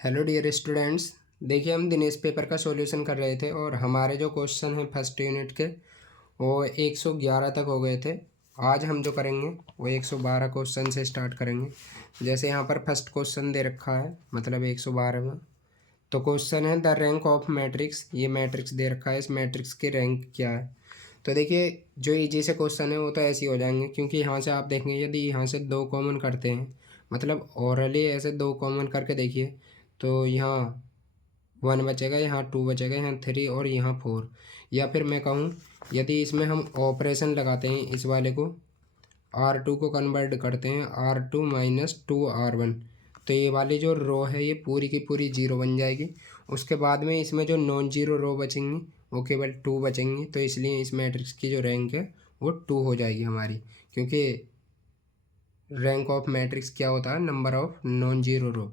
Hello dear students. देखिए, हम Dinesh paper का सॉल्यूशन कर रहे थे और हमारे जो क्वेश्चन हैं फर्स्ट यूनिट के वो 111 तक हो गए थे। आज हम जो करेंगे वो 112 क्वेश्चन से स्टार्ट करेंगे। जैसे यहाँ पर फर्स्ट क्वेश्चन दे रखा है, मतलब 112 में तो क्वेश्चन है द रैंक ऑफ मैट्रिक्स। ये मैट्रिक्स दे रखा है, इस मैट्रिक्स की रैंक क्या है। तो देखिए, जो ईजी से क्वेश्चन है वो तो ऐसे ही हो जाएंगे, क्योंकि यहाँ से आप देखेंगे यदि यहाँ से दो कॉमन करते हैं, मतलब ओरली ऐसे दो कॉमन करके देखिए, तो यहाँ वन बचेगा, यहाँ टू बचेगा, यहाँ थ्री और यहाँ फोर। या फिर मैं कहूँ यदि इसमें हम ऑपरेशन लगाते हैं, इस वाले को R2 को कन्वर्ट करते हैं R2 - 2R1, तो ये वाली जो रो है ये पूरी की पूरी जीरो बन जाएगी। उसके बाद में इसमें जो नॉन जीरो रो बचेंगी वो केवल टू बचेंगी, तो इसलिए इस मैट्रिक्स की जो रैंक है वो टू हो जाएगी हमारी, क्योंकि रैंक ऑफ मैट्रिक्स क्या होता है, नंबर ऑफ नॉन जीरो रो।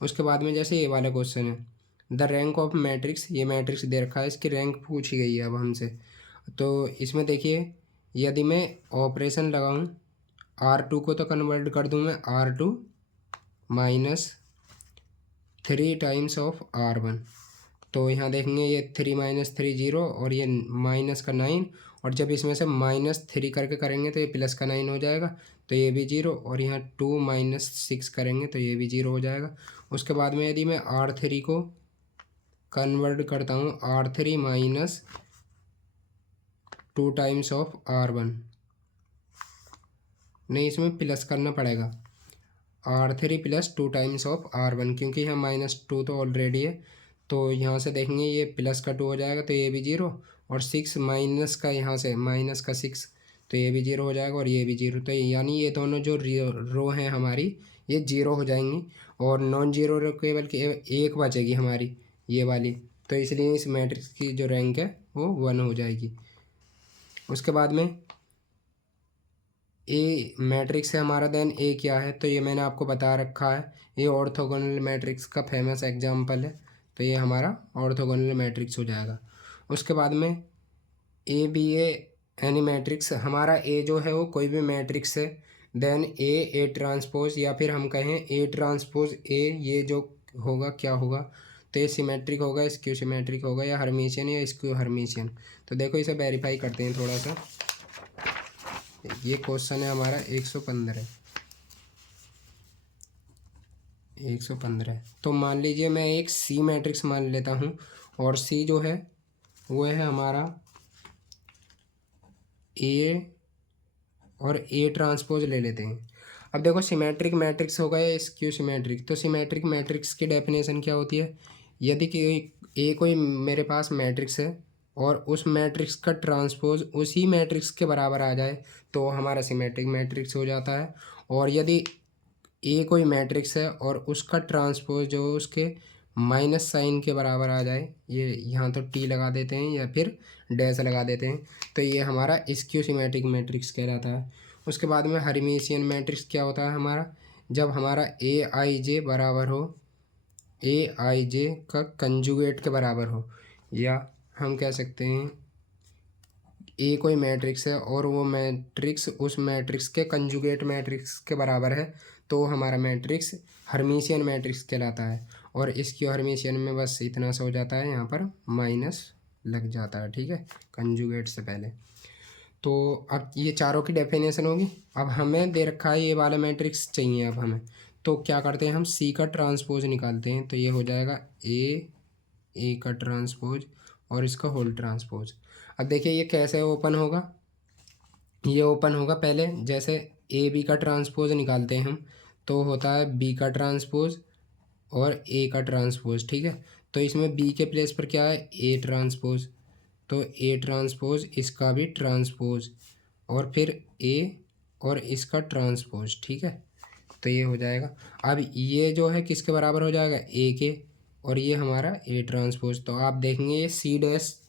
उसके बाद में जैसे ये वाला क्वेश्चन है द रैंक ऑफ मैट्रिक्स, ये मैट्रिक्स दे रखा है, इसकी रैंक पूछी गई है अब हमसे। तो इसमें देखिए, यदि मैं ऑपरेशन लगाऊं, R2 को तो कन्वर्ट कर दूं मैं R2 - 3 टाइम्स ऑफ R1। तो यहाँ देखेंगे ये 3 - 3 जीरो और ये माइनस का 9, और जब इसमें से -3 करके करेंगे तो ये प्लस का 9 हो जाएगा, तो ये भी जीरो, और यहाँ 2 - 6 करेंगे तो ये भी जीरो हो जाएगा। उसके बाद में यदि मैं R3 को कन्वर्ट करता हूँ R3 - 2 टाइम्स ऑफ R1, नहीं इसमें प्लस करना पड़ेगा R3 + 2 टाइम्स ऑफ R1, क्योंकि यहाँ -2 तो ऑलरेडी है। तो यहाँ से देखेंगे ये प्लस का 2 हो जाएगा, तो ये भी जीरो, और 6 माइनस का, यहाँ से माइनस का 6, तो ये भी जीरो हो जाएगा और ये भी जीरो। तो यानी ये दोनों जो रो हैं हमारी ये जीरो हो जाएंगी, और नॉन जीरो रो केवल एक बचेगी हमारी, ये वाली। तो इसलिए इस मैट्रिक्स की जो रैंक है वो 1 हो जाएगी। उसके बाद में ए मैट्रिक्स है हमारा, देन ए क्या है, तो ये मैंने आपको बता रखा है, ये ऑर्थोगोनल मैट्रिक्स का फेमस एग्जाम्पल है, तो ये हमारा ऑर्थोगोनल मैट्रिक्स हो जाएगा। उसके बाद में A B A any matrix, हमारा ए जो है वो कोई भी मैट्रिक्स है, देन ए ट्रांसपोज, या फिर हम कहें ए ट्रांसपोज ए, ये जो होगा क्या होगा, तो ये सिमेट्रिक होगा, स्क्यू सिमेट्रिक होगा, या हर्मिशियन या स्क्यू हर्मिशियन। तो देखो इसे वेरीफाई करते हैं थोड़ा सा। ये क्वेश्चन है हमारा 115। तो मान लीजिए मैं एक सी मैट्रिक्स मान लेता हूँ, और सी जो है वो है हमारा ए और ए ट्रांसपोज ले लेते हैं। अब देखो, सिमेट्रिक मैट्रिक्स होगा या स्क्यू सिमेट्रिक, तो सिमेट्रिक मैट्रिक्स की डेफिनेशन क्या होती है, यदि कोई मेरे पास मैट्रिक्स है और उस मैट्रिक्स का ट्रांसपोज उसी मैट्रिक्स के बराबर आ जाए तो हमारा सिमेट्रिक मैट्रिक्स हो जाता है। और यदि ए कोई मैट्रिक्स है और उसका ट्रांसपोज जो उसके माइनस साइन के बराबर आ जाए, ये यहाँ तो टी लगा देते हैं या फिर डैश लगा देते हैं, तो ये हमारा स्क्यू सिमेट्रिक मैट्रिक्स कहलाता है। उसके बाद में हर्मिशियन मैट्रिक्स क्या होता है हमारा, जब हमारा ए आई जे बराबर हो, ए आई जे का कंजुगेट के बराबर हो, या हम कह सकते हैं ए कोई मैट्रिक्स है और वो मैट्रिक्स उस मैट्रिक्स के कंजुगेट मैट्रिक्स के बराबर है, तो हमारा मैट्रिक्स हर्मिशियन मैट्रिक्स कहलाता है। और इसकी हर्मिशियन में बस इतना सा हो जाता है, यहाँ पर माइनस लग जाता है, ठीक है, कंजुगेट से पहले। तो अब ये चारों की डेफिनेशन होगी। अब हमें दे रखा है ये वाला मैट्रिक्स चाहिए अब हमें, तो क्या करते हैं, हम सी का ट्रांसपोज निकालते हैं, तो ये हो जाएगा ए का ट्रांसपोज और इसका होल ट्रांसपोज। अब देखिए ये कैसे ओपन होगा, ये ओपन होगा पहले, जैसे ए बी का ट्रांसपोज निकालते हैं हम, तो होता है बी का ट्रांसपोज और ए का ट्रांसपोज, ठीक है। तो इसमें बी के प्लेस पर क्या है, ए ट्रांसपोज, तो ए ट्रांसपोज इसका भी ट्रांसपोज, और फिर ए और इसका ट्रांसपोज, ठीक है। तो ये हो जाएगा। अब ये जो है किसके बराबर हो जाएगा, ए के, और ये हमारा ए ट्रांसपोज। तो आप देखेंगे ये सी डैश,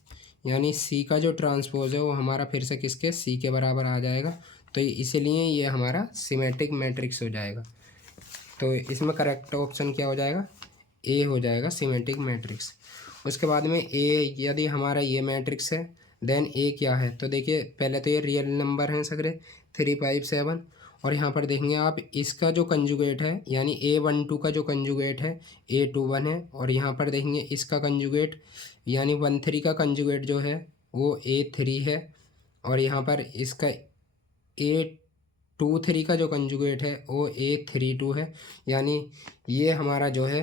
यानी सी का जो ट्रांसपोज है वो हमारा फिर से किसके, सी के बराबर आ जाएगा, तो इसीलिए ये हमारा सिमेट्रिक मैट्रिक्स हो जाएगा। तो इसमें करेक्ट ऑप्शन क्या हो जाएगा, ए हो जाएगा, सिमेट्रिक मैट्रिक्स। उसके बाद में ए, यदि हमारा ये मैट्रिक्स है, देन ए क्या है, तो देखिए पहले तो ये रियल नंबर हैं सगरे 3 5 7, और यहाँ पर देखेंगे आप इसका जो कंजुगेट है यानी A12 का जो कंजुगेट है A21 है, और यहाँ पर देखेंगे इसका कंजुगेट यानी 13 का कंजुगेट जो है वो A3 है, और यहाँ पर इसका A23 का जो कंजुगेट है वो A32 है। यानी ये हमारा जो है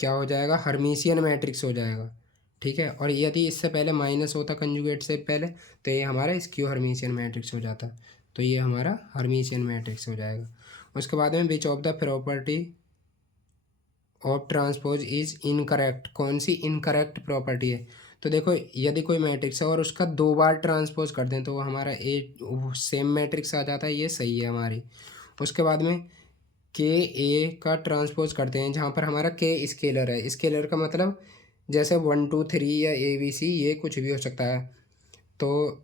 क्या हो जाएगा, हर्मीशियन मैट्रिक्स हो जाएगा। ठीक है, और यदि इससे पहले माइनस होता कंजुगेट से पहले तो ये हमारा स्क्यू हर्मीशियन मैट्रिक्स हो जाता, तो ये हमारा हर्मीशियन मैट्रिक्स हो जाएगा। उसके बाद में which of the property of transpose is incorrect, कौन सी इनकरेक्ट प्रॉपर्टी है। तो देखो यदि कोई मैट्रिक्स है और उसका 2 बार ट्रांसपोज कर दें तो वो हमारा सेम मैट्रिक्स आ जाता है, ये सही है हमारी। उसके बाद में के ए का ट्रांसपोज करते हैं जहाँ पर हमारा के स्केलर है। स्केलर का मतलब जैसे 1 2 3 या ABC ये कुछ भी हो सकता है, तो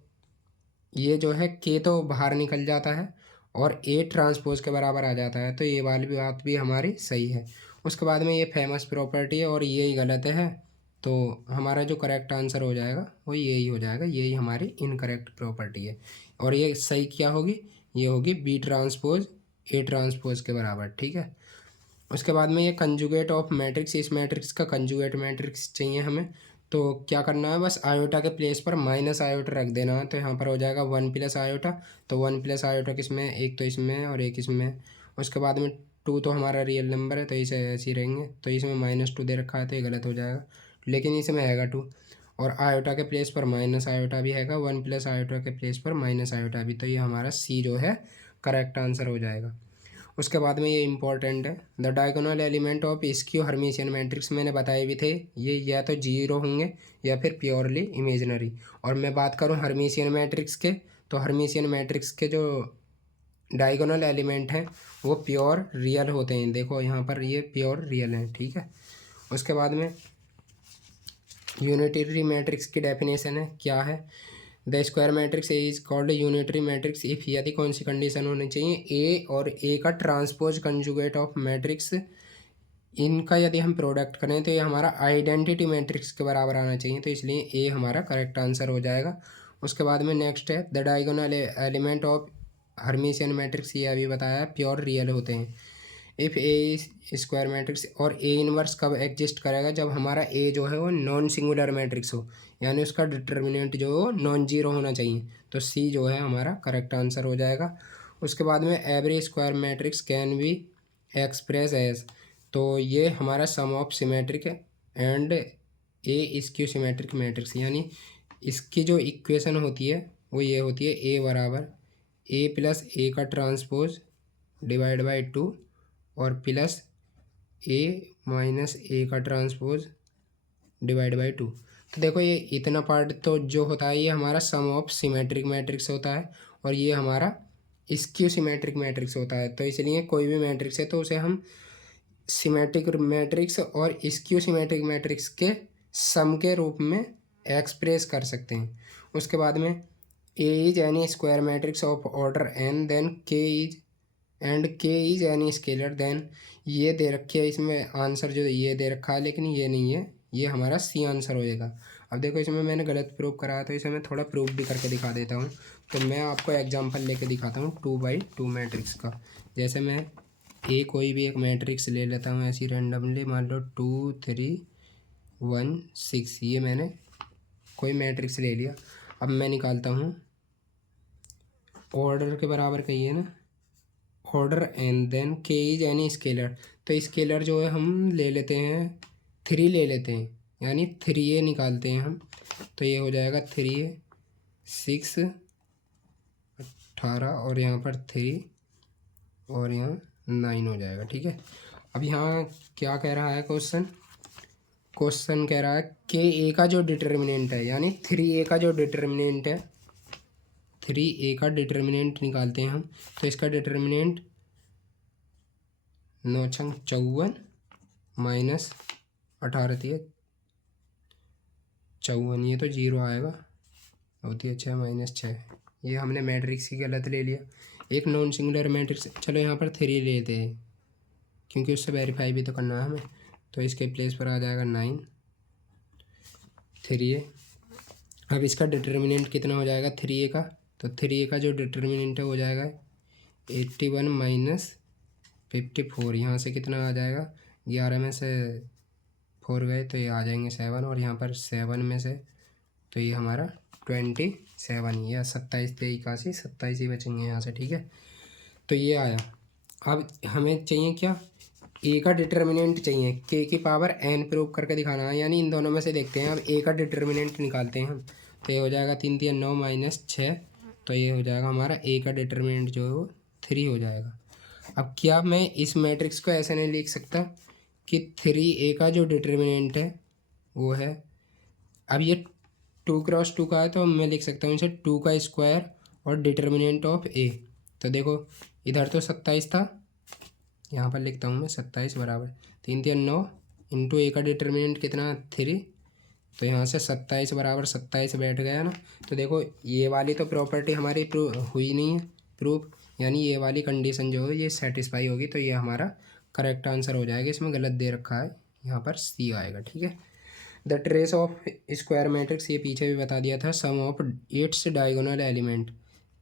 ये जो है के तो बाहर निकल जाता है और ए ट्रांसपोज के बराबर आ जाता है, तो ये वाली भी बात भी हमारी सही है। उसके बाद में ये फेमस प्रॉपर्टी है और ये ही गलत है, तो हमारा जो करेक्ट आंसर हो जाएगा वो यही हो जाएगा, यही हमारी इनकरेक्ट प्रॉपर्टी है। और ये सही क्या होगी, ये होगी बी ट्रांसपोज ए ट्रांसपोज के बराबर। ठीक है, उसके बाद में ये कंजुगेट ऑफ मैट्रिक्स, इस मैट्रिक्स का कंजुगेट मैट्रिक्स चाहिए हमें, तो क्या करना है, बस आयोटा के प्लेस पर माइनस आयोटा रख देना है, तो यहाँ पर हो जाएगा 1 प्लस आयोटा। तो 1 प्लस आयोटा किस में, एक तो इसमें है और एक इसमें है। उसके बाद में 2 तो हमारा रियल नंबर है तो इसे ऐसे ही रहेंगे, तो इसमें -2 दे रखा है तो ये गलत हो जाएगा, लेकिन इसमें हैगा 2। और आयोटा के प्लेस पर माइनस आयोटा भी हैगा, 1 प्लस आयोटा के प्लेस पर माइनस आयोटा भी, तो ये हमारा सी जो है करेक्ट आंसर हो जाएगा। उसके बाद में ये इंपॉर्टेंट है, the diagonal element of skew Hermitian matrix मैंने बताए भी थे, ये या तो जीरो होंगे या फिर प्योरली इमेजनरी। और मैं बात करूँ हर्मीशियन मैट्रिक्स के, तो हर्मीशियन मैट्रिक्स के जो डायगोनल एलिमेंट हैं वो प्योर रियल होते हैं, देखो यहाँ पर ये प्योर रियल हैं। ठीक है, उसके बाद में यूनिटरी मैट्रिक्स की डेफिनेशन है, क्या है, the square matrix A is called unitary matrix if, यदि कौन सी कंडीशन होनी चाहिए, ए और ए का ट्रांसपोज कंजुगेट ऑफ मैट्रिक्स, इनका यदि हम प्रोडक्ट करें तो ये हमारा आइडेंटिटी मैट्रिक्स के बराबर आना चाहिए, तो इसलिए ए हमारा करेक्ट आंसर हो जाएगा। उसके बाद में नेक्स्ट है the diagonal element of Hermitian matrix, ये अभी बताया प्योर रियल होते हैं। इफ़ ए स्क्वायर मैट्रिक्स, और ए इनवर्स कब एग्जिस्ट करेगा, जब हमारा ए जो है वो नॉन सिंगुलर मैट्रिक्स हो, यानी उसका डिटर्मिनेंट जो हो नॉन जीरो होना चाहिए, तो सी जो है हमारा करेक्ट आंसर हो जाएगा। उसके बाद में every square matrix can be express as, तो ये हमारा sum of symmetric and a skew symmetric matrix, यानी इसकी जो इक्वेशन होती है वो ये होती है, ए बराबर ए प्लस ए का ट्रांसपोज डिवाइड बाई 2 और प्लस ए माइनस ए का ट्रांसपोज डिवाइड बाई 2। तो देखो ये इतना पार्ट तो जो होता है ये हमारा सम ऑफ सिमेट्रिक मैट्रिक्स होता है, और ये हमारा स्क्यू सिमेट्रिक मैट्रिक्स होता है, तो इसलिए कोई भी मैट्रिक्स है तो उसे हम सिमेट्रिक मैट्रिक्स और स्क्यू सिमेट्रिक मैट्रिक्स के सम के रूप में एक्सप्रेस कर सकते हैं। उसके बाद में A is any square matrix of order n then k is and k is any scalar then, ये दे रखी है इसमें आंसर जो ये दे रखा है, लेकिन ये नहीं है, ये हमारा सी आंसर हो जाएगा। अब देखो इसमें मैंने गलत प्रूव कराया तो इसे मैं थोड़ा प्रूव भी करके दिखा देता हूँ, तो मैं आपको एग्जांपल लेके दिखाता हूँ 2/2 मैट्रिक्स का। जैसे मैं कोई भी एक मैट्रिक्स ले लेता हूँ ऐसी रैंडमली, मान लो 2 3 1 6, ये मैंने कोई मैट्रिक्स ले लिया। अब मैं निकालता हूँ ऑर्डर के बराबर कहिए ना, order n then k is any scalar, तो स्केलर जो है हम ले लेते हैं 3 ले लेते हैं, यानी 3a निकालते हैं हम, तो ये हो जाएगा 3a 6 18 और यहाँ पर 3 और यहाँ 9 हो जाएगा। ठीक है, अब यहाँ क्या कह रहा है क्वेश्चन, क्वेश्चन कह रहा है के ए का जो डिटर्मिनेंट है, यानी 3a का जो डिटर्मिनेंट है, 3a का डिटर्मिनेंट निकालते हैं हम, तो इसका डिटर्मिनेंट 9 छंग 54 माइनस 18 थी 54, ये तो जीरो आएगा, होती है 6 माइनस 6, ये हमने मैट्रिक्स ही गलत ले लिया, एक नॉन सिंगुलर मैट्रिक्स। चलो यहाँ पर 3 लेते हैं क्योंकि उससे वेरीफाई भी तो करना है हमें, तो इसके प्लेस पर आ जाएगा 9 3a। अब इसका डिटर्मिनेंट कितना हो जाएगा 3a का, तो 3a का जो डिटर्मिनेंट है हो जाएगा 81 माइनस 54, यहाँ से कितना आ जाएगा, 11 में से 4 गए तो ये आ जाएंगे 7, और यहाँ पर 7 में से तो ये हमारा 27 या 27 थे 81, 27 ही बचेंगे यहाँ से, ठीक है। तो ये आया। अब हमें चाहिए क्या, ए का डिटर्मिनेंट चाहिए, के की पावर एन प्रूव करके दिखाना है, यानी इन दोनों में से देखते हैं। अब ए का डिटर्मिनेंट निकालते हैं हम, तो ये हो जाएगा 3 3 9 माइनस 6, तो ये हो जाएगा हमारा ए का डिटर्मिनेंट जो है वो 3 हो जाएगा। अब क्या मैं इस मैट्रिक्स को ऐसे नहीं लिख सकता कि 3 का जो डिटर्मिनेंट है वो है, अब ये 2 × 2 का है तो मैं लिख सकता हूँ इसे 2 का स्क्वायर और डिटर्मिनेंट ऑफ ए। तो देखो इधर तो 27 था, यहाँ पर लिखता हूँ मैं 27 बराबर 3 3 9 इंटू ए का डिटर्मिनेंट कितना 3, तो यहाँ से 27 बराबर 27 बैठ गया ना। तो देखो ये वाली तो प्रॉपर्टी हमारी हुई नहीं है प्रूफ, यानी ये वाली कंडीशन जो है ये सेटिस्फाई होगी, तो ये हमारा करेक्ट आंसर हो जाएगा। इसमें गलत दे रखा है, यहाँ पर सी आएगा, ठीक है। The trace of square matrix, ये पीछे भी बता दिया था, sum of its diagonal element,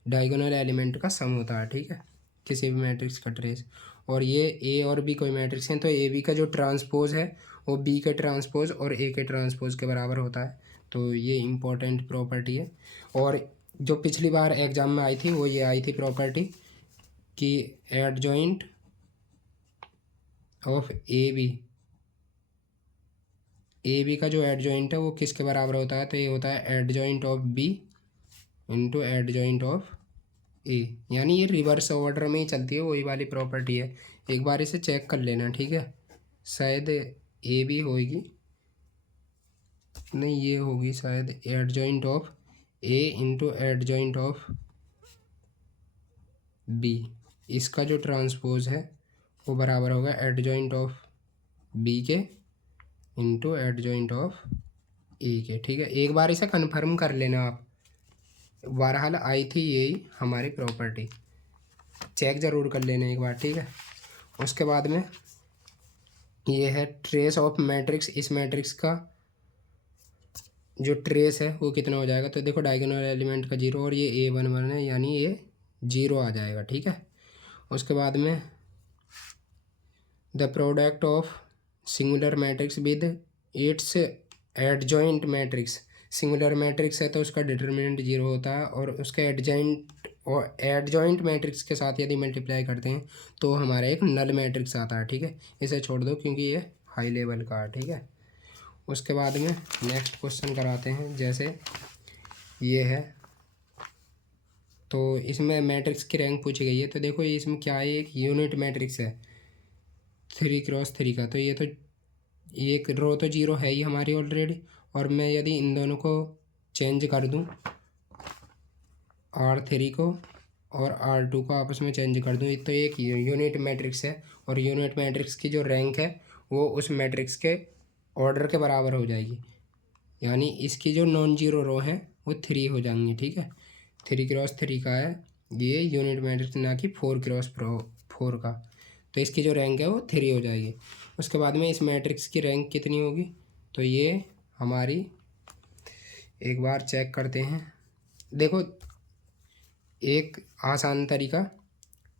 diagonal element का सम होता है, ठीक है, किसी भी मैट्रिक्स का ट्रेस। और ये ए और बी कोई मैट्रिक्स हैं तो ए बी का जो ट्रांसपोज है वो बी के ट्रांसपोज और ए के ट्रांसपोज के बराबर होता है, तो ये इम्पोर्टेंट प्रॉपर्टी है। और जो पिछली बार एग्जाम में आई थी वो ये आई थी प्रॉपर्टी कि एडजॉइंट ऑफ ए बी का जो एडजॉइंट है वो किसके बराबर होता है, तो ये होता है adjoint of B into adjoint of A, यानी ये रिवर्स ऑर्डर में ही चलती है, वही वाली प्रॉपर्टी है। एक बार इसे चेक कर लेना, ठीक है। शायद ए बी होगी, नहीं ये होगी शायद adjoint of A into adjoint of B, इसका जो ट्रांसपोज है वो बराबर होगा एडजॉइंट ऑफ बी के इंटू एडजॉइंट ऑफ ए के, ठीक है। एक बार इसे कन्फर्म कर लेना आप, बहरहाल आई थी यही हमारी प्रॉपर्टी, चेक ज़रूर कर लेना एक बार, ठीक है। उसके बाद में ये है ट्रेस ऑफ मैट्रिक्स, इस मैट्रिक्स का जो ट्रेस है वो कितना हो जाएगा, तो देखो डायगोनल एलिमेंट का 0 और ये A11 है, यानी ये 0 आ जाएगा, ठीक है। उसके बाद में the product of singular matrix with its adjoint matrix, singular matrix है तो उसका डिटर्मिनेंट 0 होता है, और उसके एडजॉइंट मैट्रिक्स के साथ यदि मल्टीप्लाई करते हैं तो हमारा एक नल मैट्रिक्स आता है, ठीक है। इसे छोड़ दो क्योंकि ये हाई लेवल का है, ठीक है। उसके बाद में नेक्स्ट क्वेश्चन कराते हैं, जैसे ये है, तो इसमें मैट्रिक्स की रैंक पूछी गई है। तो देखो ये इसमें क्या है, एक यूनिट मैट्रिक्स है 3 × 3 का, तो ये तो एक रो तो 0 है ही हमारी ऑलरेडी, और मैं यदि इन दोनों को चेंज कर दूं, R3 को और R2 को आपस में चेंज कर दूं, तो एक यूनिट मैट्रिक्स है, और यूनिट मैट्रिक्स की जो रैंक है वो उस मैट्रिक्स के ऑर्डर के बराबर हो जाएगी, यानी इसकी जो नॉन जीरो रो है वो 3 हो जाएंगी, ठीक है। 3 × 3 का है ये यूनिट मैट्रिक्स, ना कि 4 का, तो इसकी जो रैंक है वो 3 हो जाएगी। उसके बाद में इस मैट्रिक्स की रैंक कितनी होगी, तो ये हमारी एक बार चेक करते हैं। देखो एक आसान तरीका,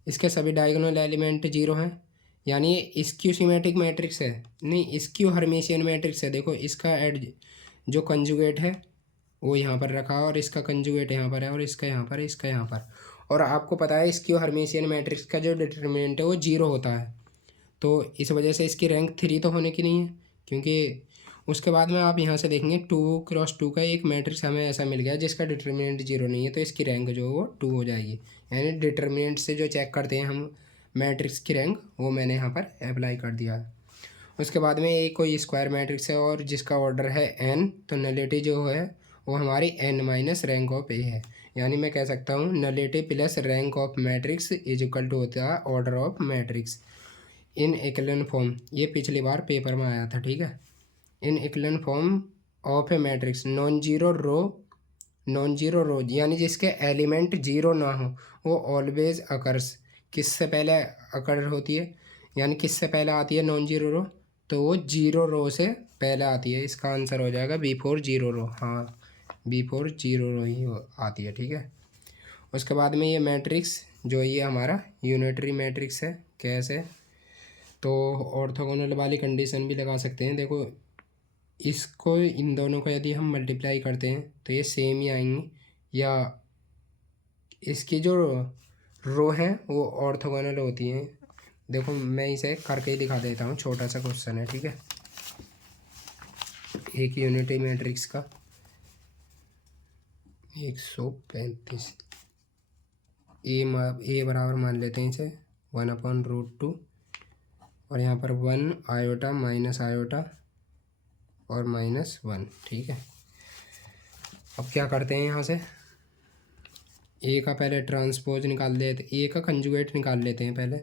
इसके सभी डायगोनल एलिमेंट 0 हैं, यानी ये स्क्यू सिमेट्रिक मैट्रिक्स है, नहीं स्क्यू हर्मिशियन मैट्रिक्स है। देखो इसका जो कंजुगेट है वो यहाँ पर रखा है, और इसका कंजुगेट यहाँ पर है, और इसका यहाँ पर है, इसका यहाँ पर। और आपको पता है स्क्यू हर्मिशियन मैट्रिक्स का जो डिटर्मिनेंट है वो 0 होता है, तो इस वजह से इसकी रैंक 3 तो होने की नहीं है, क्योंकि उसके बाद में आप यहाँ से देखेंगे 2 × 2 का एक मैट्रिक्स हमें ऐसा मिल गया जिसका डिटर्मिनेंट 0 नहीं है, तो इसकी रैंक जो है वो 2 हो जाएगी। यानी डिटर्मिनेंट से जो चेक करते हैं हम मैट्रिक्स की रैंक, वो मैंने यहाँ पर अप्लाई कर दिया है। उसके बाद में एक कोई स्क्वायर मैट्रिक्स है और जिसका ऑर्डर है n, तो नलिटी जो है वो हमारी n- रैंक ऑफ ए है, यानी मैं कह सकता हूँ nullity plus rank of matrix is equal to होता है order of matrix in echelon form. ये पिछली बार पेपर में आया था, ठीक है। In echelon form of A matrix non zero row, यानी जिसके एलिमेंट 0 ना हो, वो ऑलवेज अकर्स, किससे पहले अकर होती है, यानी किससे पहले आती है नॉन जीरो रो, तो वो 0 रो से पहले आती है। इसका आंसर हो जाएगा बिफोर 0 रो, हाँ बिफोर 0 रो ही आती है, ठीक है। उसके बाद में ये मैट्रिक्स जो ये हमारा यूनिटरी मैट्रिक्स है। कैसे? तो ऑर्थोगोनल वाली कंडीशन भी लगा सकते हैं। देखो इसको इन दोनों को यदि हम मल्टीप्लाई करते हैं तो ये सेम ही आएंगी, या इसकी जो रो हैं वो ऑर्थोगोनल होती हैं। देखो मैं इसे करके ही दिखा देता हूँ, छोटा सा क्वेश्चन है, ठीक है। एक यूनिटरी मैट्रिक्स का 135 ए बराबर मान लेते हैं इसे 1/√2, और यहाँ पर 1 आयोटा माइनस आयोटा और -1, ठीक है। अब क्या करते हैं, यहाँ से ए का पहले ट्रांसपोज निकाल लेते, ए का कंजुगेट निकाल लेते हैं पहले।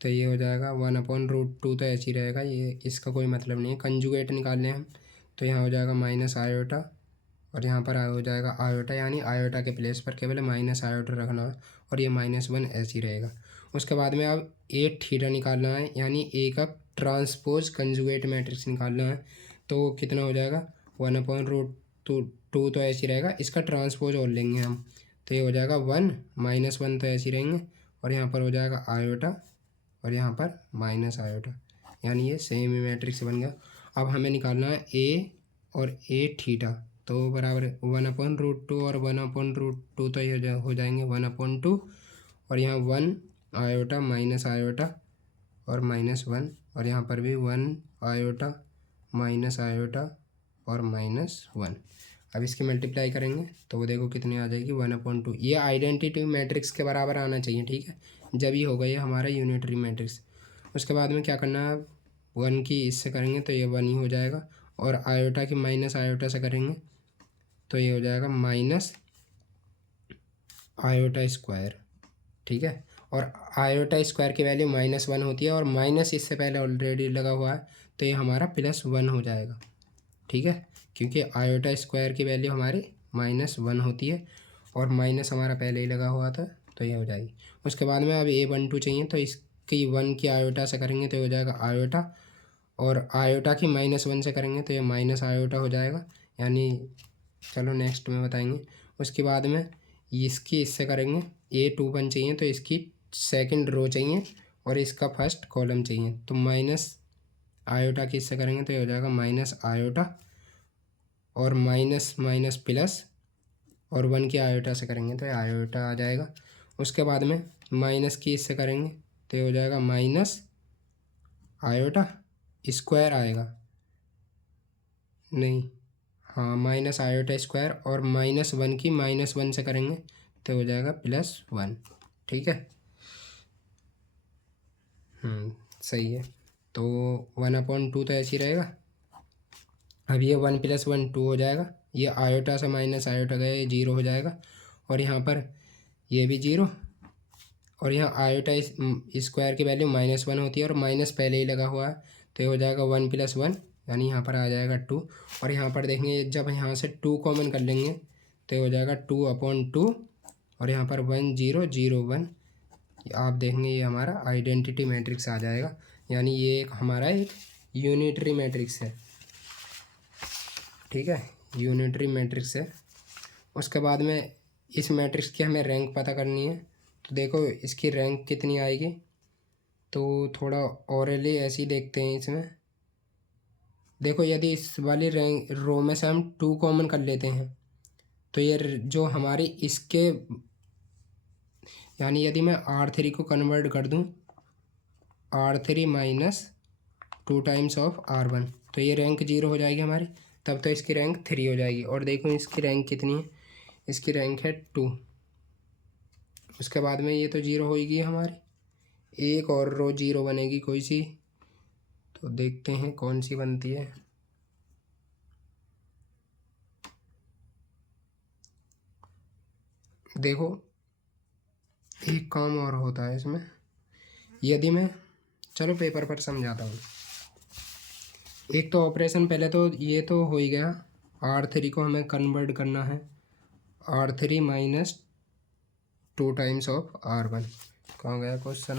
तो ये हो जाएगा 1/√2, तो ऐसे ही रहेगा, ये इसका कोई मतलब नहीं है। कंजुगेट निकाल लें हम तो यहाँ हो जाएगा माइनस आयोटा, और यहाँ पर हो जाएगा आयोटा, यानी आयोटा के प्लेस पर केवल माइनस आयोटा रखना है, और ये -1 ऐसे ही रहेगा। उसके बाद में अब ए थीटा निकालना है, यानी ए का ट्रांसपोज कंजुगेट मैट्रिक्स निकालना है। तो कितना हो जाएगा 1/√2 तो ऐसे ही रहेगा, इसका ट्रांसपोज और लेंगे हम, तो ये हो जाएगा 1 -1 तो ऐसे ही रहेंगे, और यहाँ पर हो जाएगा आयोटा और यहाँ पर माइनस आयोटा, यानी ये सेम ही मैट्रिक्स बन गया। अब हमें निकालना है ए और ए थीटा, तो बराबर 1/√2 और 1/√2, तो ये हो जाएंगे 1/2, और यहाँ 1 आयोटा माइनस आयोटा और -1, और यहाँ पर भी 1 आयोटा माइनस आयोटा और -1। अब इसकी मल्टीप्लाई करेंगे तो वो देखो कितनी आ जाएगी 1/2। ये आइडेंटिटी मैट्रिक्स के बराबर आना चाहिए, ठीक है, जब ये होगा ये हमारा यूनिटरी मैट्रिक्स। उसके बाद में क्या करना है, 1 की इससे करेंगे तो ये 1 ही हो जाएगा, और आयोटा की माइनस आयोटा से करेंगे तो ये हो जाएगा माइनस आयोटा स्क्वायर, ठीक है। और आयोटा स्क्वायर की वैल्यू -1 होती है, और माइनस इससे पहले ऑलरेडी लगा हुआ है, तो ये हमारा +1 हो जाएगा, ठीक है, क्योंकि आयोटा स्क्वायर की वैल्यू हमारी -1 होती है, और माइनस हमारा पहले ही लगा हुआ था, तो ये हो जाएगी। उसके बाद में अब A12 चाहिए, तो इसकी 1 की आयोटा से करेंगे तो हो जाएगा आयोटा, और आयोटा की -1 से करेंगे तो ये माइनस आयोटा हो जाएगा, यानी चलो नेक्स्ट में बताएंगे। उसके बाद में इसकी इससे करेंगे, A21 चाहिए तो इसकी सेकंड रो चाहिए और इसका फर्स्ट कॉलम चाहिए, तो माइनस आयोटा की इससे करेंगे तो ये हो जाएगा माइनस आयोटा और माइनस माइनस प्लस, और 1 की आयोटा से करेंगे तो ये आयोटा आ जाएगा। उसके बाद में माइनस की इससे करेंगे तो ये हो जाएगा माइनस आयोटा स्क्वायर आएगा, नहीं, हाँ, माइनस आयोटा स्क्वायर, और -1 की -1 से करेंगे तो हो जाएगा +1, ठीक है। सही है। तो 1/2 तो ऐसे ही रहेगा। अब ये 1 + 1 2 हो जाएगा, ये आयोटा से माइनस आयोटा गया, ये 0 हो जाएगा, और यहाँ पर ये भी 0, और यहाँ आयोटा स्क्वायर की वैल्यू -1 होती है, और माइनस पहले ही लगा हुआ है, तो ये हो जाएगा 1 + 1, यानी यहाँ पर आ जाएगा 2, और यहाँ पर देखेंगे जब यहाँ से 2 कॉमन कर लेंगे तो ये हो जाएगा 2/2, और यहाँ पर 1 0 0 1, आप देखेंगे ये हमारा आइडेंटिटी मैट्रिक्स आ जाएगा, यानी ये एक हमारा एक यूनिटरी मैट्रिक्स है, ठीक है, यूनिटरी मैट्रिक्स है। उसके बाद में इस मैट्रिक्स की हमें रैंक पता करनी है, तो देखो इसकी रैंक कितनी आएगी, तो थोड़ा औरली ऐसे ही देखते हैं इसमें। देखो यदि इस वाली रैंक रो में से हम 2 कॉमन कर लेते हैं तो ये जो हमारी इसके, यानी यदि मैं R3 को कन्वर्ट कर दूं R3 - 2 टाइम्स ऑफ R1, तो ये रैंक 0 हो जाएगी हमारी, तब तो इसकी रैंक 3 हो जाएगी। और देखो इसकी रैंक कितनी है, इसकी रैंक है 2। उसके बाद में ये तो 0 होगी हमारी, एक और रो 0 बनेगी कोई सी, तो देखते हैं कौन सी बनती है। देखो एक काम और होता है इसमें, यदि मैं, चलो पेपर पर समझाता हूँ। एक तो ऑपरेशन पहले तो ये तो हो ही गया, R3 को हमें कन्वर्ट करना है R3 - 2 टाइम्स ऑफ R1। कहाँ गया क्वेश्चन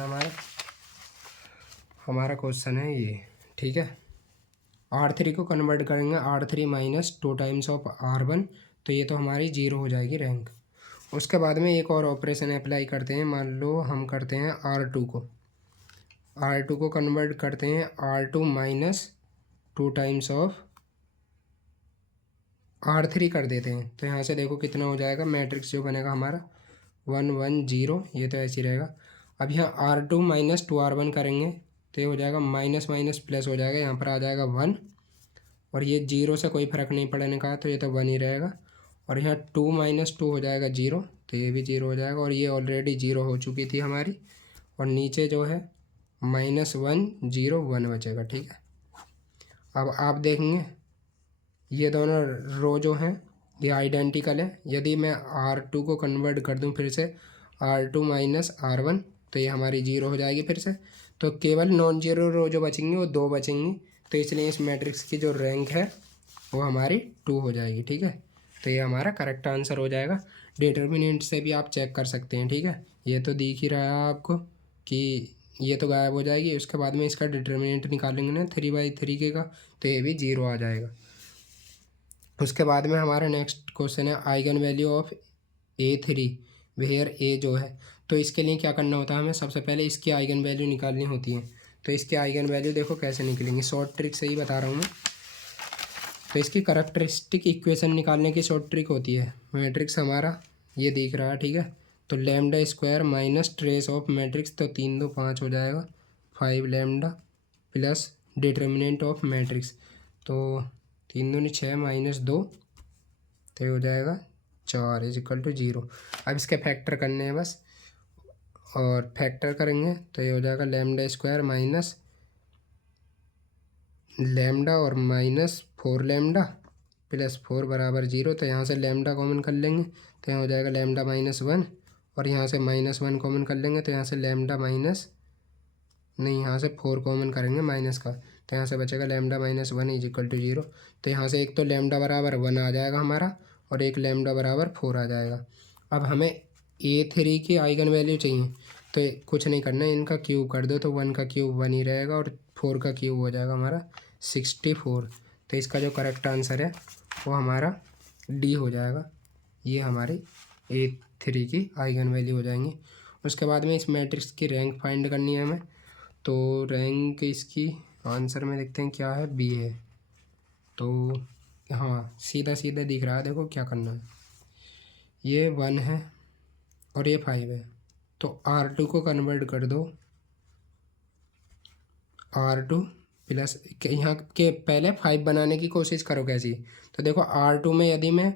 हमारा क्वेश्चन है ये, ठीक है। R3 को कन्वर्ट करेंगे R3 - 2 टाइम्स ऑफ R1, तो ये तो हमारी 0 हो जाएगी रैंक। उसके बाद में एक और ऑपरेशन अप्लाई करते हैं। मान लो हम करते हैं R2 को कन्वर्ट करते हैं R2 minus 2 times of R3 कर देते हैं। तो यहाँ से देखो कितना हो जाएगा, मैट्रिक्स जो बनेगा हमारा 1 1 0, ये तो ऐसे ही रहेगा। अब यहाँ R2 माइनस 2R1 करेंगे तो ये हो जाएगा माइनस माइनस प्लस हो जाएगा, यहाँ पर आ जाएगा 1, और ये 0 से कोई फ़र्क नहीं पड़ने का, तो ये तो 1 ही रहेगा। और यहाँ 2 माइनस 2 हो जाएगा 0, तो ये भी 0 हो जाएगा, और ये ऑलरेडी 0 हो चुकी थी हमारी। और नीचे जो है माइनस 1 0 1 बचेगा, ठीक है। अब आप देखेंगे ये दोनों रो जो हैं ये आइडेंटिकल है। यदि मैं R2 को कन्वर्ट कर दूं फिर से R2 माइनस R1, तो ये हमारी 0 हो जाएगी फिर से। तो केवल नॉन जीरो रो जो बचेंगी वो 2 बचेंगी, तो इसलिए इस मैट्रिक्स की जो रैंक है वो हमारी 2 हो जाएगी, ठीक है। तो ये हमारा करेक्ट आंसर हो जाएगा। डिटर्मिनेंट से भी आप चेक कर सकते हैं, ठीक है। ये तो दिख ही रहा है आपको कि ये तो गायब हो जाएगी। उसके बाद में इसका डिटर्मिनेंट निकालेंगे ना 3/3 के का, तो ये भी 0 आ जाएगा। उसके बाद में हमारा नेक्स्ट क्वेश्चन है eigen value of A3 where A जो है। तो इसके लिए क्या करना होता है, हमें सबसे पहले इसकी आइगन वैल्यू निकालनी होती है। तो इसकी आइगन वैल्यू देखो कैसे निकलेंगी, शॉर्ट ट्रिक से ही बता रहा हूँ मैं। तो इसकी करैक्टरिस्टिक इक्वेशन निकालने की शॉर्ट ट्रिक होती है, मैट्रिक्स हमारा ये दिख रहा है, ठीक है। तो lambda square minus trace of matrix, तो 3 2 5 हो जाएगा 5 lambda plus determinant of matrix, तो 3 दूनी 6 माइनस 2, तो ये हो जाएगा 4 इजिकल टू 0। अब इसके फैक्टर करने हैं बस, और फैक्टर करेंगे तो ये हो जाएगा लैम्डा स्क्वायर माइनस लैम्डा और माइनस 4 लैम्डा प्लस 4 बराबर 0। तो यहाँ से लैम्डा कॉमन कर लेंगे तो यहाँ हो जाएगा लैम्डा माइनस 1, और यहाँ से माइनस 1 कॉमन कर लेंगे तो यहाँ से लैम्डा माइनस नहीं, यहाँ से 4 कॉमन करेंगे माइनस का, तो यहाँ से बचेगा लैम्डा माइनस 1 इजिकल टू 0। तो यहाँ से एक तो लैम्डा बराबर 1 आ जाएगा हमारा, और एक लैम्डा बराबर 4 आ जाएगा। अब हमें A3 की आइगन वैल्यू चाहिए, तो कुछ नहीं करना है, इनका क्यूब कर दो तो 1 का क्यूब 1 ही रहेगा, और 4 का क्यूब हो जाएगा हमारा 64। तो इसका जो करेक्ट आंसर है वो हमारा D हो जाएगा। ये हमारी A3 की आइगन वैल्यू हो जाएंगी। उसके बाद में इस मैट्रिक्स की रैंक फाइंड करनी है हमें। तो रैंक इसकी आंसर में देखते हैं क्या है, B है। तो हाँ सीधा सीधा दिख रहा है, देखो क्या करना है, ये 1 है और ये 5 है। तो R2 को कन्वर्ट कर दो R2 प्लस यहाँ के पहले 5 बनाने की कोशिश करो कैसी। तो देखो R2 में यदि मैं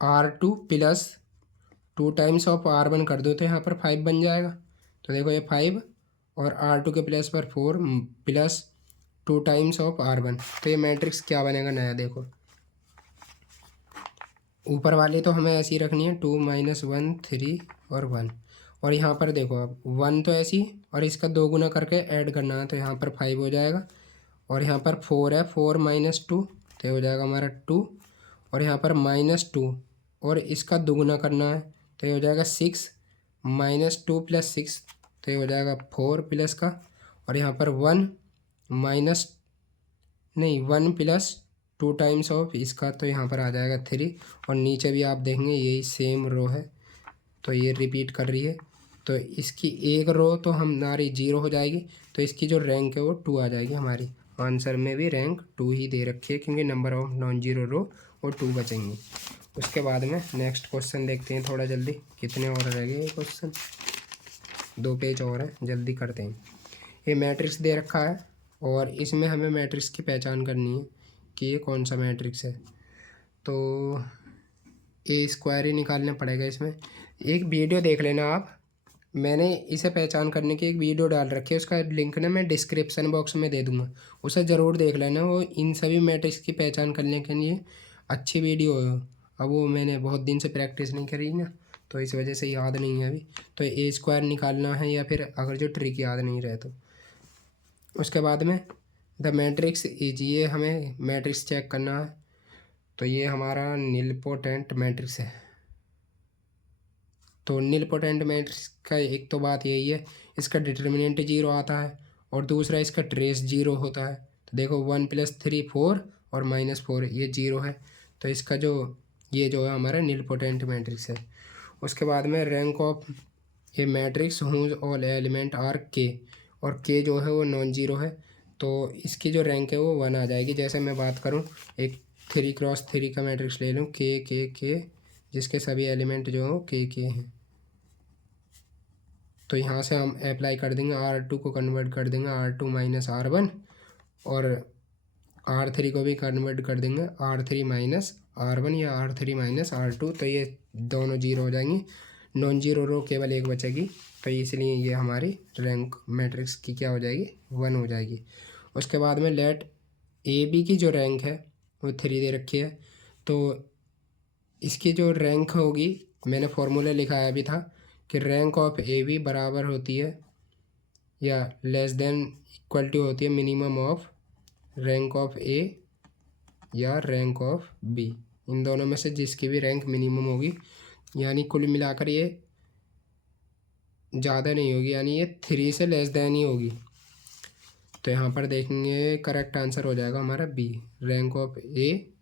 R2 plus 2 times of R1 कर दो तो यहाँ पर 5 बन जाएगा। तो देखो ये 5 और R2 के प्लस पर 4 प्लस 2 टाइम्स ऑफ R1, तो ये मैट्रिक्स क्या बनेगा नया, देखो ऊपर वाली तो हमें ऐसी रखनी है 2 माइनस 1 3 और 1, और यहाँ पर देखो अब 1 तो ऐसी और इसका 2 गुना करके ऐड करना है, तो यहाँ पर 5 हो जाएगा। और यहाँ पर 4 है, 4 माइनस 2 तो हो जाएगा हमारा 2, और यहाँ पर माइनस 2 और इसका दोगुना करना है तो ये हो जाएगा 6 माइनस 2 प्लस 6, तो ये हो जाएगा 4 प्लस का, और यहाँ पर 1 माइनस नहीं 1 प्लस 2 टाइम्स ऑफ इसका, तो यहाँ पर आ जाएगा 3। और नीचे भी आप देखेंगे यही सेम रो है, तो ये रिपीट कर रही है। तो इसकी एक रो तो हमारी 0 हो जाएगी, तो इसकी जो रैंक है वो 2 आ जाएगी। हमारी आंसर में भी रैंक 2 ही दे रखी है, क्योंकि नंबर ऑफ नॉन जीरो रो और 2 बचेंगी। उसके बाद में नेक्स्ट क्वेश्चन देखते हैं थोड़ा जल्दी, कितने और रह गए क्वेश्चन, 2 पेज और हैं, जल्दी करते हैं। ये मैट्रिक्स दे रखा है और इसमें हमें मैट्रिक्स की पहचान करनी है कि ये कौन सा मैट्रिक्स है। तो ए स्क्वायर ही निकालना पड़ेगा इसमें। एक वीडियो देख लेना आप, मैंने इसे पहचान करने की एक वीडियो डाल रखी है, उसका लिंक ना मैं डिस्क्रिप्शन बॉक्स में दे दूँगा, उसे ज़रूर देख लेना। वो इन सभी मैट्रिक्स की पहचान करने के लिए अच्छी वीडियो है। अब वो मैंने बहुत दिन से प्रैक्टिस नहीं करी ना, तो इस वजह से याद नहीं है अभी। तो ए स्क्वायर निकालना है, या फिर अगर जो ट्रिक याद नहीं रहे तो। उसके बाद में द मैट्रिक्स इज, ये हमें मैट्रिक्स चेक करना है। तो ये हमारा निलपोटेंट मैट्रिक्स है। तो निलपोटेंट मैट्रिक्स का एक तो बात यही है, इसका डिटर्मिनेंट 0 आता है, और दूसरा इसका ट्रेस 0 होता है। तो देखो 1 प्लस 3 4 और -4 ये 0 है। तो इसका जो ये जो है हमारा निलपोटेंट मैट्रिक्स है। उसके बाद में rank of A matrix whose all element are K, और के जो है वो नॉन जीरो है, तो इसकी जो रैंक है वो 1 आ जाएगी। जैसे मैं बात करूँ, एक 3x3 का मैट्रिक्स ले लूँ, के जिसके सभी एलिमेंट जो हो के हैं, तो यहाँ से हम अप्लाई कर देंगे, R2 को कन्वर्ट कर देंगे R2 माइनस R1, और R3 को भी कन्वर्ट कर देंगे R3 माइनस R1 या R3 माइनस R2, तो ये दोनों जीरो हो जाएंगी, नॉन जीरो रो केवल एक बचेगी, तो इसलिए ये हमारी रैंक मैट्रिक्स की क्या हो जाएगी, 1 हो जाएगी। उसके बाद में लेट ए बी की जो रैंक है वो 3 दे रखी है, तो इसकी जो रैंक होगी, मैंने फॉर्मूला लिखाया भी था कि रैंक ऑफ ए बी बराबर होती है या लेस देन इक्वल टू होती है मिनिमम ऑफ रैंक ऑफ ए या रैंक ऑफ बी, इन दोनों में से जिसकी भी रैंक मिनिमम होगी, यानी कुल मिलाकर ये ज़्यादा नहीं होगी, यानी ये 3 से लेस देन ही होगी। तो यहाँ पर देखेंगे करेक्ट आंसर हो जाएगा हमारा B, rank of A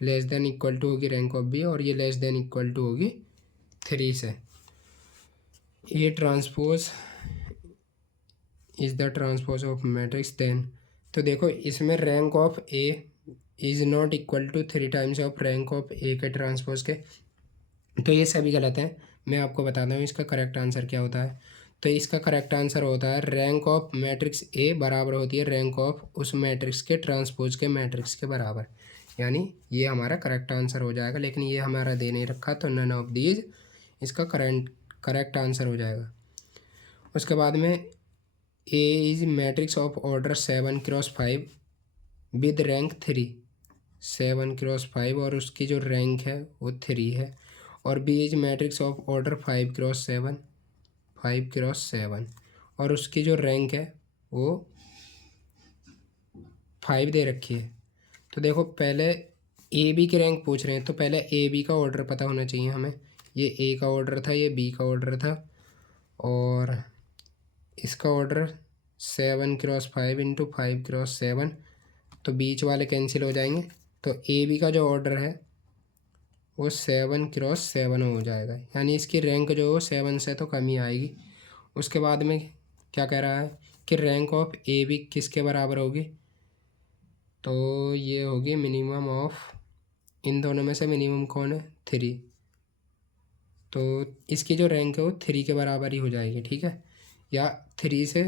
less than equal to होगी रैंक ऑफ बी, और ये लेस देन इक्वल टू होगी 3 से। A transpose is the transpose of matrix then, तो देखो इसमें rank of A is not equal to 3 times of rank of A के transpose के, तो ये सभी गलत हैं। मैं आपको बताता हूँ इसका करेक्ट आंसर क्या होता है। तो इसका करेक्ट आंसर होता है रैंक ऑफ मैट्रिक्स ए बराबर होती है रैंक ऑफ उस मैट्रिक्स के ट्रांसपोज के मैट्रिक्स के बराबर, यानी ये हमारा करेक्ट आंसर हो जाएगा, लेकिन ये हमारा दे नहीं रखा, तो नन ऑफ दीज इसका करेक्ट आंसर हो जाएगा। उसके बाद में A is matrix of order 7x5 with rank 3, 7x5 और उसकी जो रैंक है वो 3 है, और B is matrix of order 5x7, 5x7 और उसकी जो रैंक है वो 5 दे रखी है। तो देखो पहले ए बी की रैंक पूछ रहे हैं, तो पहले ए बी का ऑर्डर पता होना चाहिए हमें, ये ए का ऑर्डर था, ये बी का ऑर्डर था, और इसका ऑर्डर 7x5 इंटू 5x7, तो बीच वाले कैंसिल हो जाएंगे, तो ए बी का जो ऑर्डर है वो 7x7 हो जाएगा, यानी इसकी रैंक जो है 7 से तो कम ही आएगी। उसके बाद में क्या कह रहा है कि रैंक ऑफ ए बी किसके बराबर होगी, तो ये होगी मिनिमम ऑफ, इन दोनों में से मिनिमम कौन है, 3, तो इसकी जो रैंक है वो 3 के बराबर ही हो जाएगी, ठीक है, या 3 से,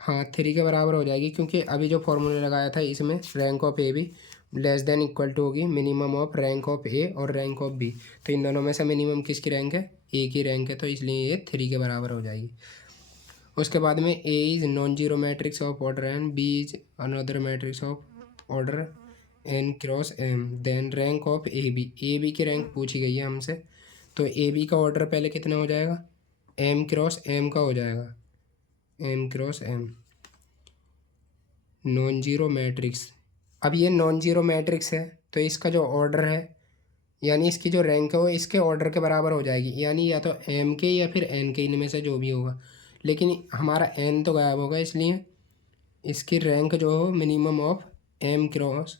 हाँ 3 के बराबर हो जाएगी, क्योंकि अभी जो फॉर्मूला लगाया था इसमें rank of A B less than equal to होगी minimum of rank of A और रैंक ऑफ बी, तो इन दोनों में से मिनिमम किसकी रैंक है, ए की रैंक है, तो इसलिए ये 3 के बराबर हो जाएगी। उसके बाद में A is non zero matrix of order N, B is another matrix of order N cross M, then rank of A B की रैंक पूछी गई है हमसे, तो ए बी का ऑर्डर पहले कितना हो जाएगा, एम क्रॉस एम का हो जाएगा, M cross M non zero matrix. अब ये नॉन जीरो मैट्रिक्स है, तो इसका जो ऑर्डर है यानी इसकी जो रैंक है वो इसके ऑर्डर के बराबर हो जाएगी, यानी या तो एम के या फिर एन के, इनमें से जो भी होगा, लेकिन हमारा एन तो गायब होगा, इसलिए इसकी रैंक जो हो minimum of M cross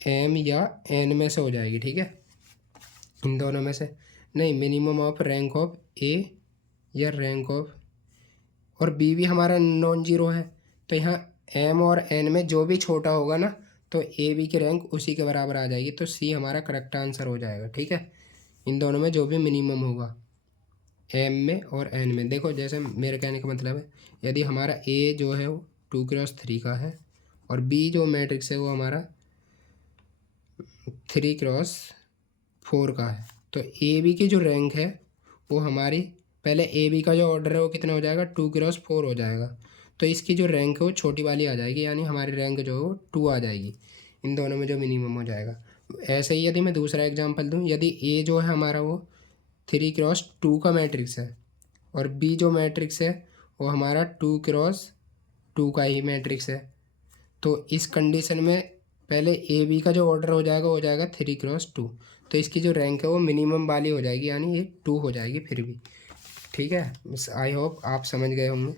M या एन में से हो जाएगी, ठीक है, इन दोनों में से नहीं, मिनिमम ऑफ रैंक ऑफ ए या रैंक ऑफ, और बी भी हमारा नॉन जीरो है, तो यहाँ एम और एन में जो भी छोटा होगा ना, तो ए बी की रैंक उसी के बराबर आ जाएगी, तो सी हमारा करेक्ट आंसर हो जाएगा, ठीक है, इन दोनों में जो भी मिनिमम होगा एम में और एन में। देखो जैसे मेरे कहने का मतलब है, यदि हमारा ए जो है वो 2x3 का है, और बी जो मैट्रिक्स है वो हमारा 3x4 का है, तो ए बी की जो रैंक है वो हमारी, पहले ए बी का जो ऑर्डर है वो कितना हो जाएगा, 2x4 हो जाएगा, तो इसकी जो रैंक है वो छोटी वाली आ जाएगी, यानी हमारी रैंक जो है वो 2 आ जाएगी, इन दोनों में जो मिनिमम हो जाएगा। ऐसे ही यदि मैं दूसरा एग्जांपल दूं, यदि ए जो है हमारा वो 3x2 का मैट्रिक्स है, और बी जो मैट्रिक्स है वो हमारा 2x2 का ही मैट्रिक्स है, तो इस कंडीशन में पहले ए बी का जो ऑर्डर हो जाएगा 3x2, तो इसकी जो रैंक है वो मिनिमम वाली हो जाएगी, यानी ये 2 हो जाएगी फिर भी, ठीक है, आई होप आप समझ गए होंगे।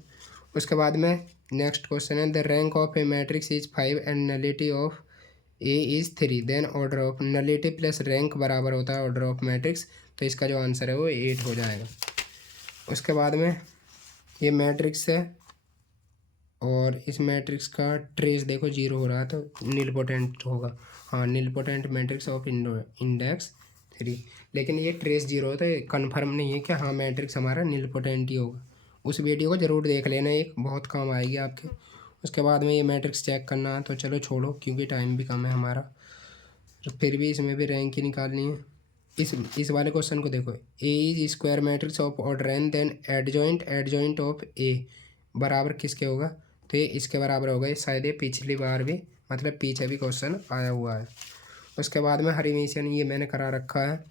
उसके बाद में नेक्स्ट क्वेश्चन है, the rank of A matrix is 5 and nullity of A is 3, then order of, nullity plus rank बराबर होता है ऑर्डर ऑफ मैट्रिक्स, तो इसका जो आंसर है वो 8 हो जाएगा। उसके बाद में ये मैट्रिक्स है और इस मैट्रिक्स का ट्रेस देखो 0 हो रहा है तो नीलपोटेंट होगा। हाँ, नीलपोटेंट मैट्रिक्स ऑफ इंडेक्स 3, लेकिन ये ट्रेस 0 है तो ये कन्फर्म नहीं है कि हाँ मैट्रिक्स हमारा नीलपोटेंट ही होगा। उस वीडियो को ज़रूर देख लेना, एक बहुत काम आएगी आपके। उसके बाद में ये मैट्रिक्स चेक करना है तो चलो छोड़ो, क्योंकि टाइम भी कम है हमारा, तो फिर भी इसमें भी रैंक ही निकालनी है। इस वाले क्वेश्चन को देखो, A is square matrix of order n then adjoint of A बराबर किसके होगा, तो ये इसके बराबर होगा। ये शायद ये पिछली बार भी मतलब पीछे भी क्वेश्चन आया हुआ है। उसके बाद में हरीमेशन ये मैंने करा रखा है,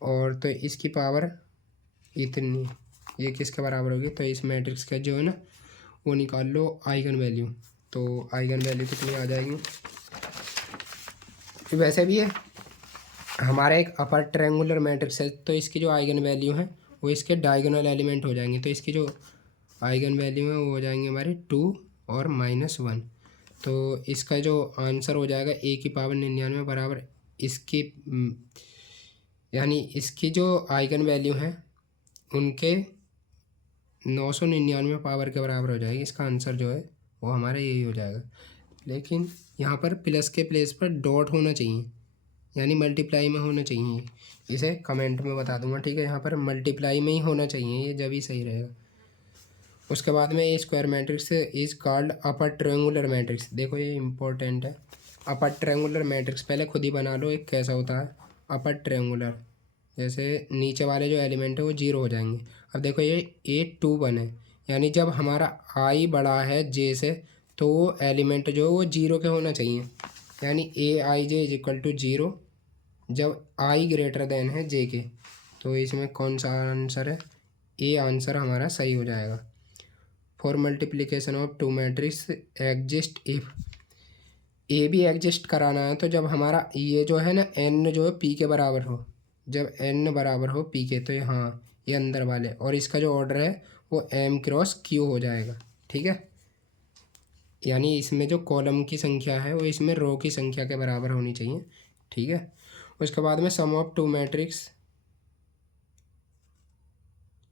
और तो इसकी पावर इतनी, ये किसके बराबर होगी, तो इस मैट्रिक्स का जो है ना वो निकाल लो आइगन वैल्यू। तो आइगन वैल्यू कितनी आ जाएगी, वैसे भी है हमारा एक अपर ट्रायंगुलर मैट्रिक्स है तो इसकी जो आइगन वैल्यू है वो इसके डायगोनल एलिमेंट हो जाएंगे। तो इसकी जो आइगन वैल्यू है वो हो जाएंगे हमारे 2 और -1। तो इसका जो आंसर हो जाएगा ए की पावर 99 बराबर इसकी यानी इसकी जो आइगन वैल्यू है उनके 999 पावर के बराबर हो जाएगी। इसका आंसर जो है वो हमारा यही हो जाएगा। लेकिन यहाँ पर प्लस के प्लेस पर डॉट होना चाहिए, यानी मल्टीप्लाई में होना चाहिए। इसे कमेंट में बता दूंगा, ठीक है। यहाँ पर मल्टीप्लाई में ही होना चाहिए, ये जब ही सही रहेगा। उसके बाद में A square matrix is called upper triangular matrix. देखो ये इंपॉर्टेंट है, अपर ट्रायंगुलर मैट्रिक्स पहले खुद ही बना लो एक कैसा होता है अपर ट्रायंगुलर। जैसे नीचे वाले जो एलिमेंट है वो 0 हो जाएंगे। अब देखो ये A21 है, यानी जब हमारा आई बड़ा है जे से तो वो एलिमेंट जो है वो 0 के होना चाहिए, यानी AIJ इज इक्वल टू 0 जब आई ग्रेटर देन है जे के। तो इसमें कौन सा आंसर है, ए आंसर हमारा सही हो जाएगा। For multiplication of two matrix exist if, A भी एग्जिस्ट कराना है तो जब हमारा ये जो है ना एन जो है पी के बराबर हो, जब एन बराबर हो पी के, तो ये हाँ ये अंदर वाले, और इसका जो ऑर्डर है वो एम क्रॉस क्यू हो जाएगा, ठीक है। यानी इसमें जो कॉलम की संख्या है वो इसमें रो की संख्या के बराबर होनी चाहिए, ठीक है। उसके बाद में sum of two matrix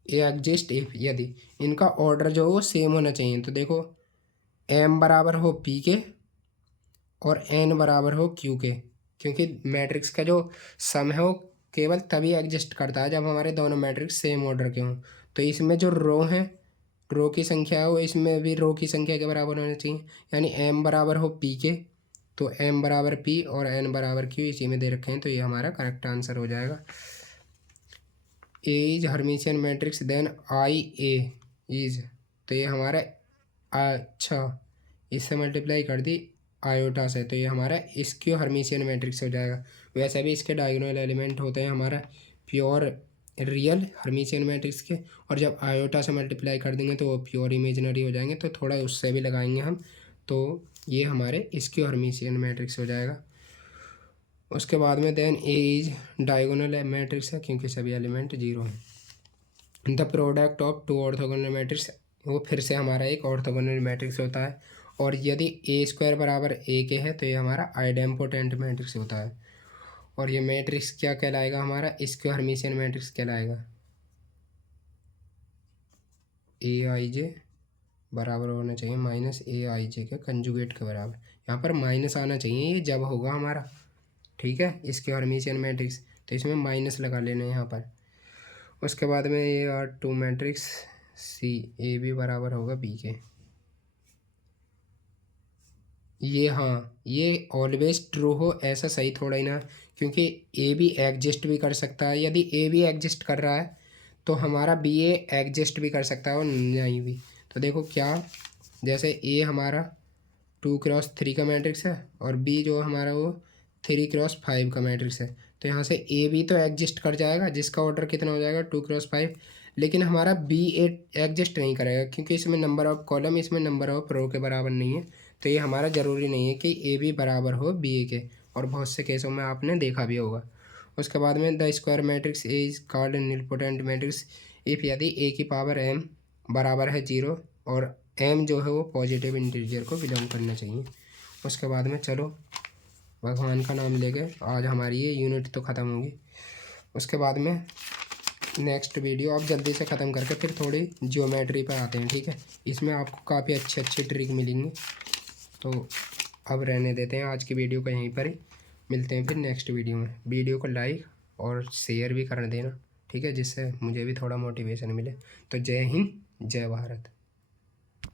exist if, यदि इनका ऑर्डर जो है वो सेम होना चाहिए। तो देखो एम बराबर हो पी के और एन बराबर हो क्यू के, क्योंकि मैट्रिक्स का जो सम है वो केवल तभी एग्जिस्ट करता है जब हमारे दोनों मैट्रिक्स सेम ऑर्डर के हों। तो इसमें जो रो है, रो की संख्या है वो इसमें भी रो की संख्या के बराबर होना चाहिए, यानी एम बराबर हो पी के तो एम बराबर पी और एन बराबर क्यू इसी में दे रखे हैं। तो ये हमारा करेक्ट आंसर हो जाएगा। A is Hermitian matrix then i A is, तो ये हमारा अच्छा इससे मल्टीप्लाई कर दी आयोटा से, तो ये हमारा स्क्यू हर्मिशियन मैट्रिक्स हो जाएगा। वैसे भी इसके डायगोनल एलिमेंट होते हैं हमारा प्योर रियल हर्मिशियन मैट्रिक्स के, और जब आयोटा से मल्टीप्लाई कर देंगे तो वो प्योर इमेजिनरी हो जाएंगे, तो थोड़ा उससे भी लगाएंगे हम, तो ये हमारे स्क्यू हर्मिशियन मैट्रिक्स हो जाएगा। उसके बाद में then A is diagonal matrix है क्योंकि सभी एलिमेंट 0 हैं। The product of two orthogonal matrix, वो फिर से हमारा एक ऑर्थोगोनल मैट्रिक्स होता है, और यदि ए स्क्वायर बराबर ए के है तो ये हमारा आइडेम्पोटेंट मैट्रिक्स होता है। और ये मैट्रिक्स क्या कहलाएगा, हमारा स्क्वायर हर्मिशियन मैट्रिक्स कहलाएगा। AIJ बराबर होना चाहिए -AIJ के कंजुगेट के बराबर, यहाँ पर माइनस आना चाहिए, ये जब होगा हमारा, ठीक है, इसके हर्मिशियन मैट्रिक्स, तो इसमें माइनस लगा लेना है यहाँ पर। उसके बाद में ये आर टू मैट्रिक्स सी ए भी बराबर होगा बी के। ये हाँ ये ऑलवेज ट्रू हो ऐसा सही थोड़ा ही ना, क्योंकि ए भी एग्जिस्ट भी कर सकता है। यदि ए भी एग्जिस्ट कर रहा है तो हमारा बी ए एग्जिस्ट भी कर सकता है और नहीं भी। तो देखो क्या, जैसे ए हमारा 2x3 का मैट्रिक्स है और बी जो हमारा वो 3x5 का मैट्रिक्स है, तो यहाँ से ए भी तो एग्जिस्ट कर जाएगा जिसका ऑर्डर कितना हो जाएगा 2x5, लेकिन हमारा बी एग्जिस्ट नहीं करेगा क्योंकि इसमें नंबर ऑफ कॉलम, इसमें नंबर ऑफ रो के बराबर नहीं है। तो ये हमारा ज़रूरी नहीं है कि ए भी बराबर हो बी ए के, और बहुत से केसों में आपने देखा भी होगा। उसके बाद में the square matrix A is called nilpotent matrix if, यदि ए की पावर एम बराबर है 0 और एम जो है वो पॉजिटिव इंटीजर को बिलोंग करना चाहिए। उसके बाद में चलो भगवान का नाम लेके आज हमारी ये यूनिट तो ख़त्म होगी। उसके बाद में नेक्स्ट वीडियो आप जल्दी से ख़त्म करके फिर थोड़ी ज्योमेट्री पर आते हैं, ठीक है। इसमें आपको काफ़ी अच्छे अच्छे ट्रिक मिलेंगे। तो अब रहने देते हैं आज की वीडियो को यहीं पर ही, मिलते हैं फिर नेक्स्ट वीडियो में। वीडियो को लाइक और शेयर भी कर देना, ठीक है, जिससे मुझे भी थोड़ा मोटिवेशन मिले। तो जय हिंद, जय भारत।